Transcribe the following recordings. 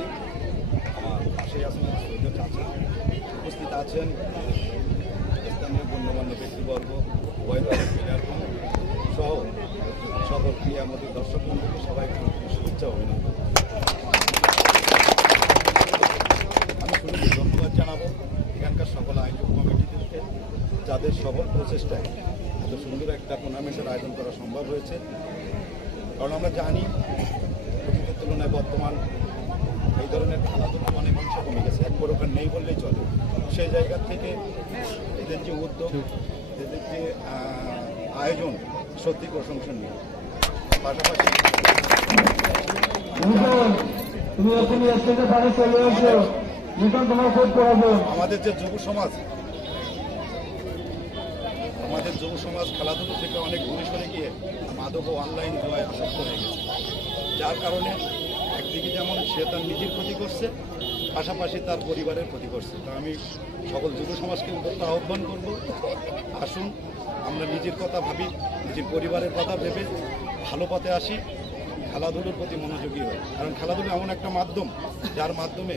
সভাপতি, আমার পাশেই আছেন সৈন্য চাচা, উপস্থিত আছেন স্থানীয় গণ্যমান্য ব্যক্তিবর্গ, উভয় দলের প্লেয়ারগণ সহ সকল ক্রীড়ামোদী দর্শক বন্ধুকে সবাইকে শুভেচ্ছা অভিনন্দন। আমি শুরুতে ধন্যবাদ জানাবো এখানকার সকল আয়োজক কমিটিদেরকে, যাদের সফল প্রচেষ্টায় এত সুন্দর একটা টুর্নামেন্টের আয়োজন করা সম্ভব হয়েছে। কারণ আমরা জানি অতীতের তুলনায় বর্তমান এই ধরনের খেলাধুলা অনেক অংশ কমে গেছে, এক প্রকার নেই বললেই চলে। সেই জায়গা থেকে এদের যে উদ্যোগ, এদের যে আয়োজন সত্যি প্রশংসনীয়। পাশাপাশি আমাদের যে যুব সমাজ, খেলাধুলো থেকে অনেক দূরে সরে গিয়ে মাদক ও অনলাইন জুয়ায় আসক্ত হয়ে গেছে, যার কারণে একদিকে যেমন সে তার নিজের ক্ষতি করছে, পাশাপাশি তার পরিবারের ক্ষতি করছে। তা আমি সকল যুব সমাজকে উদ্যোক্তা আহ্বান করব, আসুন আমরা নিজের কথা ভাবি, নিজের পরিবারের কথা ভেবে ভালো পথে আসি, খেলাধুলোর প্রতি মনোযোগী হয়। কারণ খেলাধুলো এমন একটা মাধ্যম, যার মাধ্যমে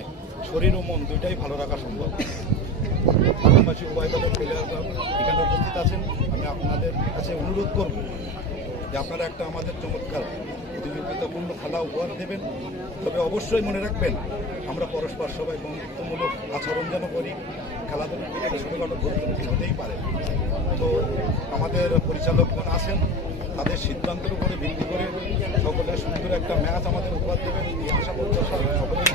শরীর ও মন দুইটাই ভালো রাখা সম্ভব। পাশাপাশি উভয় দলের প্লেয়াররা এখানে উপস্থিত আছেন। আমি আপনাদের কাছে অনুরোধ করব যে আপনারা একটা আমাদের চমৎকার প্রতিযোগিতাপূর্ণ খেলা উপহার দেবেন। তবে অবশ্যই মনে রাখবেন, আমরা পরস্পর সবাই বন্ধুত্বমূলক আচরণ যেন করি। খেলাধুলার দিকে ছোটোখাটো ভুল হতেই পারে। তো আমাদের পরিচালকগণ আছেন, তাদের সিদ্ধান্তের উপরে ভিত্তি করে সকলের সুন্দর একটা ম্যাচ আমাদের উপহার দেবেন, এই আশা প্রত্যাশা সকলের